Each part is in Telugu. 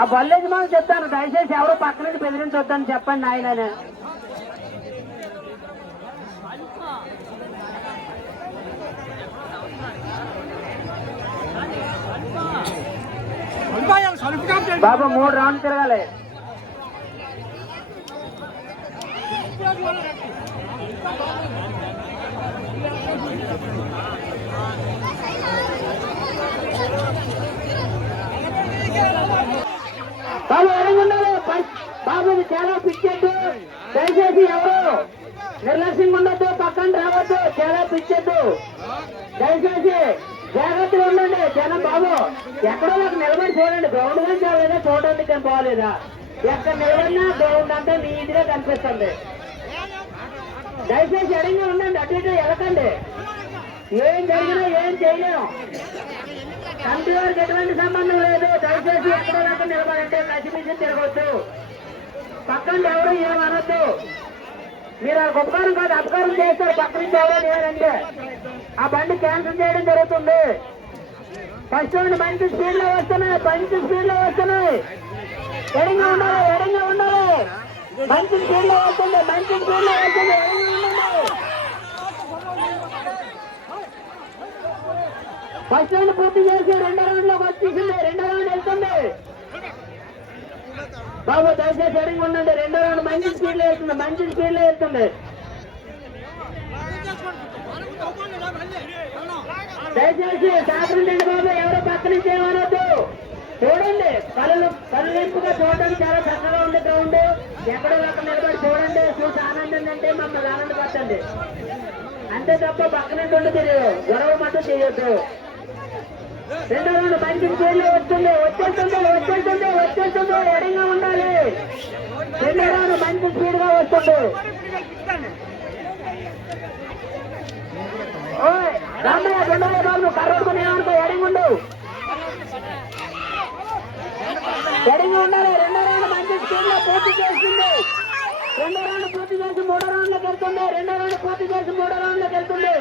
ఆ బల్లేజ్ మనం చెప్తాను, దయచేసి ఎవరో పక్క నుంచి బెదిరించొద్దని చెప్పండి ఆయన. బాబు 3 రౌండ్ తిరగాలి. బాబు ఎడగుండాలి. బాబు ఇది చాలా పిచ్చెట్టు, దయచేసి ఎవరు నిర్లక్ష్యంగా ఉండొద్దు, పక్కన రావద్దు, చాలా పిచ్చెట్టు, దయచేసి జాగ్రత్తగా ఉండండి. జనం బాబు ఎక్కడో ఒక నిలబడి చూడండి, గ్రౌండ్ గా చాలేదా చూడడానికి ఏం బాగోలేదా, ఎక్కడ నిలబడినా గ్రౌండ్ అంతా నీట్గా కనిపిస్తుంది. దయచేసి ఎడంగా ఉండండి, అటు ఇటు వెళ్ళకండి. ఏం జరిగినా ఏం చేయలేము, కంటి వారికి ఎటువంటి సంబంధం లేదు. దయచేసి ఎక్కడో దాకా నిలబడంటే కసిమిసి తిరగొచ్చు, పక్కన ఎవరు ఏమనొద్దు. మీరు ఆ గొప్పకారం కాదు అపకారం చేస్తారు, పక్క నుంచి ఎవరో లేదంటే ఆ బండి క్యాన్సిల్ చేయడం జరుగుతుంది. ఫస్ట్ రౌండ్ మంచి స్పీడ్ లో వస్తున్నాయి, మంచి స్పీడ్ లో వస్తున్నాయి. ఎడంగా ఉండాలి, ఎడంగా ఉండాలి, మంచి స్పీడ్ లో వస్తుంది, మంచి స్పీడ్ లో వస్తుంది, ఫస్ట్ రౌండ్ పూర్తి చేసి 2వ రౌండ్ లోకి వచ్చేసింది, 2వ రౌండ్ వెళ్తుంది. బాబు దయచేసి ఎడంగా ఉండండి, 2వ రౌండ్ మంచి స్పీడ్ లో వెళ్తుంది, మంచి స్పీడ్ లో వెళ్తుంది. దయచేసి సహకరించండి బాబు, ఎవరో పక్క నుంచి ఏమనొద్దు. చూడండి, కళ్ళు నింపుగా చూడడానికి చాలా చక్కగా ఉంది గ్రౌండ్, ఎక్కడో అక్కడ నిలబడి చూడండి, చూసి ఆనందం అంటే మమ్మల్ని ఆనందపరచండి అంతే తప్ప పక్క నుంచి ఉండి మీరు గొడవ మటు చేయొద్దు. 2వ రౌండ్ మంచి స్పీడ్ లో వస్తుంది, వచ్చేస్తుంది, వచ్చేస్తుంది, వచ్చేస్తుంది, ఎడంగా ఉండాలి. 2వ రౌండ్ మంచి స్పీడ్ గా వస్తుంది. రామయ్య 2వ బాబు కర్రోడుకుని ఏమనుకో, ఎడంగుండు, ఎడంగా ఉండాలి. 2వ రౌండ్ మంచి స్పీడ్ లో పూర్తి చేస్తుంది, 2వ రౌండ్ పూర్తి చేసి 3వ రౌండ్ లోకి వెళ్తుంది, 2వ రౌండ్ పూర్తి చేసి 3వ రౌండ్ లోకి వెళ్తుంది.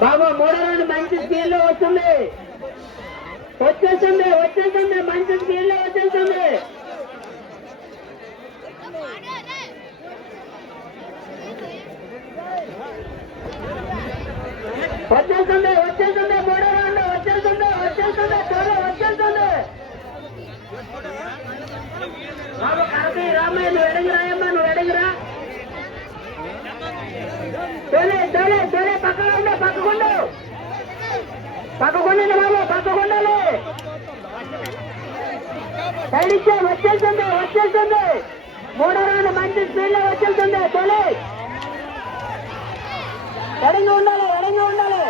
బాబు 3వ రౌండ్ మంచి స్పీడ్ లో వస్తుంది, వచ్చేస్తుంది, వచ్చేస్తుంది, మంచి స్పీడ్ లో వచ్చేస్తుంది. వచ్చేస్తుంది, వచ్చేస్తుంది, 3వ రౌండ్ వచ్చేస్తుంది, వచ్చేస్తుంది, త్వరగా వచ్చేస్తుంది. బాబు కార్తీ రామయ్య నువ్వు ఎడగి రాయమ్మా, నువ్వు ఎడగిరా, తోలే తోలే తోలే, పక్కన ఉండే, పక్కకుండు, పక్కకుండండి బాబు, పక్కకుండాలి. సైడ్ ఇచ్చే, వచ్చేస్తుంది, వచ్చేస్తుంది, 3వ రౌండ్ మంచి స్పీడ్ లో వచ్చేస్తుంది. తోలే, ఎడంగా ఉండాలి, ఎడంగా ఉండాలి.